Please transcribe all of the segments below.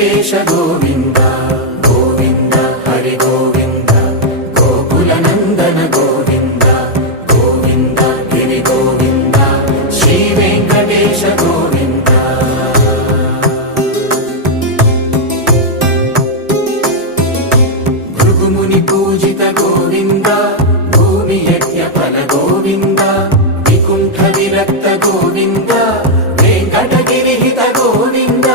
వెంకటేశ గోవింద గోవింద హరి గోవింద గోకుల నందన గోవింద గోవింద గిరి గోవింద శ్రీ వెంకటేశ గోవింద భృగుముని పూజిత గోవింద భూమి యజ్ఞ ఫల గోవింద వికుంఠ విరక్త గోవింద వెంకటగిరిహిత గోవింద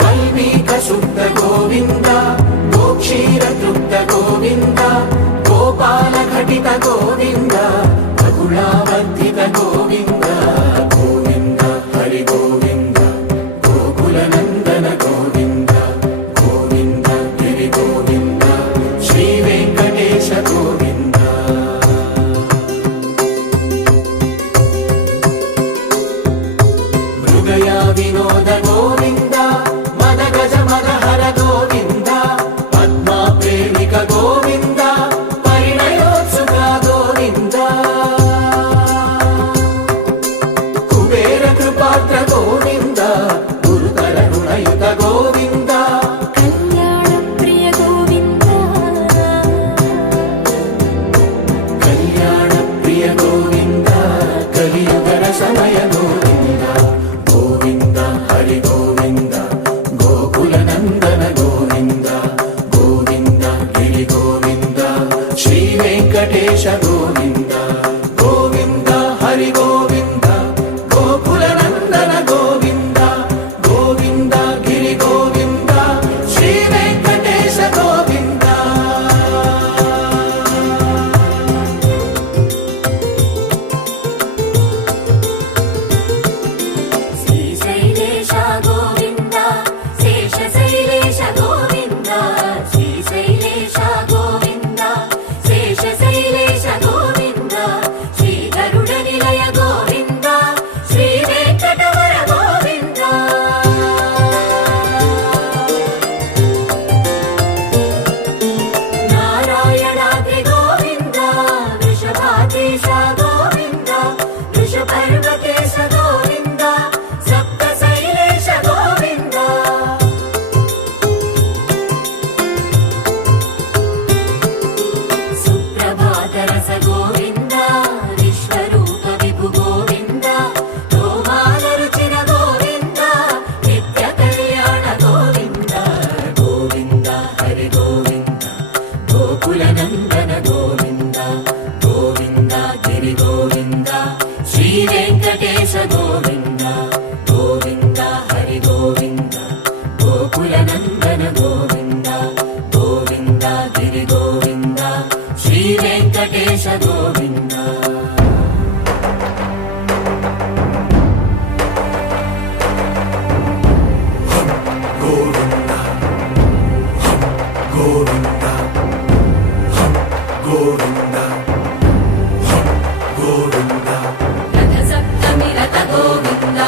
వల్మీక శుద్ధ గోవింద గోక్షీర తృప్త గోవింద గోపాల ఘటిత గోవింద బహుళావర్ధిత గోవింద గోవింద హరి గోవింద గోకుల నందన గోవింద గోవింద గిరి గోవింద శ్రీ వెంకటేశ గోవింద మృగయా వినోద గోవింద మద గజ మద హర గోవింద పద్మా ప్రేమిక గోవింద పరిణయోత్సుక గోవింద కుబేర కృపాత్ర గోవింద గురుతర రుణయుత గోవింద కళ్యాణ ప్రియ గోవింద కళ్యాణ ప్రియ గోవింద కలియుగ రసమయ గోవింద గోవింద హరి గోవింద గోకుల నందన గోవింద గోవింద గిరి గోవింద శ్రీ వెంకటేశ గోవింద గోవింద హరి గోవింద గోకుల నందన గోవింద గోవింద గిరి గోవింద శ్రీ వెంకటేశ గోవింద శ్రీశైలేశ గోవింద శేషశైలేశ గోవింద శ్రీశైలేశ గోవింద శేషశైలేశ గోవింద శ్రీ గరుడ నిలయ గోవింద శ్రీ వెంకటవర గోవింద నారాయణాద్రి గోవింద వృషభాదేశ గోవింద వృషపర్వకేశ గోవింద సప్తశైలేశ గోవింద సుప్రభాతరస గోవింద విశ్వరూప విభు గోవింద గోమాల రుచిర గోవింద నిత్య కళ్యాణ గోవింద గోవింద హరి గోవింద గోకుల నందన గోవింద గోవింద గిరి గోవింద శ్రీ వెంకటేశ గోవింద గోవింద హరి గోవింద గోకుల నందన గోవింద గోవింద గిరి గోవింద శ్రీ వెంకటేశ గోవింద గోవింద గోవింద గోవింద గోవింద రథ సప్తమి రథ గోవింద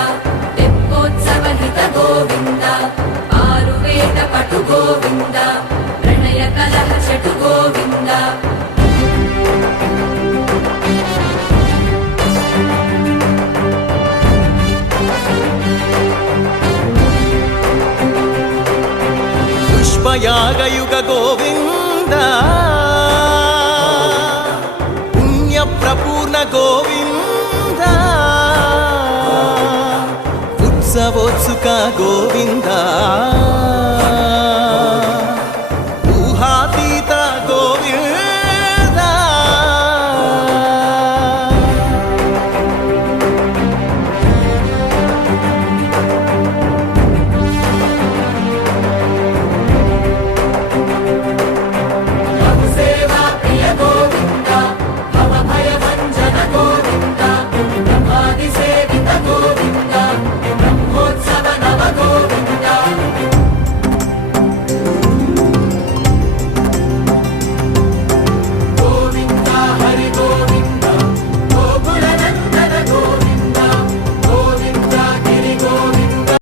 తెప్పోత్సవ హిత గోవింద ఆరువేద పటు గోవింద ప్రణయ కలహ చటు గోవింద పుష్పయాగయుగ గోవింద పుణ్య ప్రపూర్ణ గోవింద ఉత్సవోత్సుక గోవింద